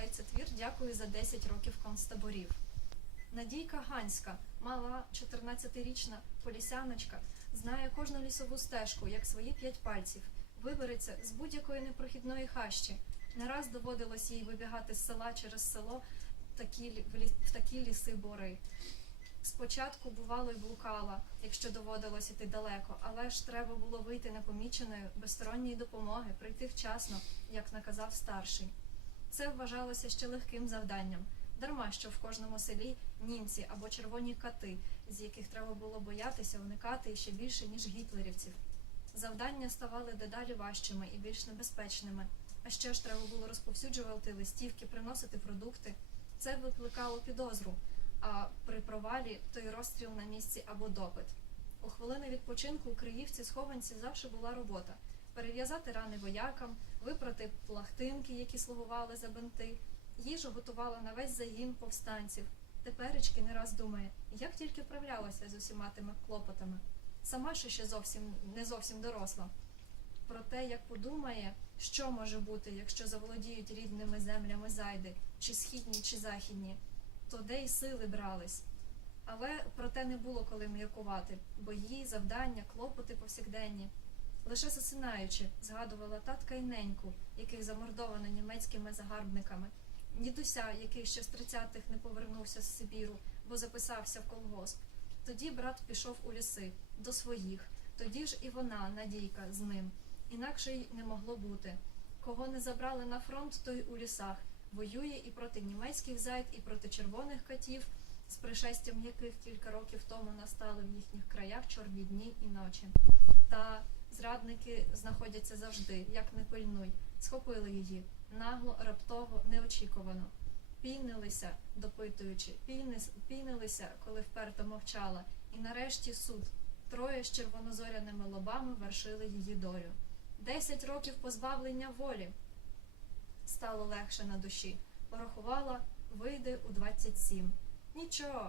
називається твір Дякую за 10 років концтаборів. Надійка Ганська, мала 14-річна полісяночка, знає кожну лісову стежку, як свої п'ять пальців, вибереться з будь-якої непрохідної хащі. Не раз доводилось їй вибігати з села через село в такі, ліси бори. Спочатку, бувало, й блукала, якщо доводилось іти далеко, але ж треба було вийти непоміченою, без сторонньої допомоги, прийти вчасно, як наказав старший. Це вважалося ще легким завданням, дарма що в кожному селі німці або червоні кати, з яких треба було боятися уникати ще більше, ніж гітлерівців. Завдання ставали дедалі важчими і більш небезпечними. А ще ж треба було розповсюджувати листівки, приносити продукти. Це викликало підозру, а при провалі то й розстріл на місці або допит. У хвилини відпочинку у Криївці схованці завжди була робота перев'язати рани воякам, випрати плахтинки, які слугували за бинти. Їжу готувала на весь загін повстанців. Теперечки не раз думає, як тільки вправлялася з усіма тими клопотами. Сама ще ще зовсім не зовсім доросла. Про те, як подумає, що може бути, якщо заволодіють рідними землями зайди, чи східні, чи західні, то де й сили брались. Але про те не було коли міркувати, бо її завдання, клопоти повсякденні. Лише засинаючи, згадувала татка і неньку, яких замордовано німецькими загарбниками, дідуся, який ще з тридцятих не повернувся з Сибіру, бо записався в колгосп. Тоді брат пішов у ліси до своїх, тоді ж і вона, Надійка, з ним. Інакше й не могло бути. Кого не забрали на фронт, той у лісах. Воює і проти німецьких зайд, і проти червоних катів, з пришестям яких кілька років тому настали в їхніх краях чорні дні і ночі. Та зрадники знаходяться завжди, як не пильнуй. Схопили її нагло, раптово, неочікувано. Пійнилися, допитуючи, пійнилися, коли вперто мовчала, і нарешті суд. Троє з червонозоряними лобами вершили її долю. Десять років позбавлення волі. Стало легше на душі. Порахувала, вийде у 27. Нічого,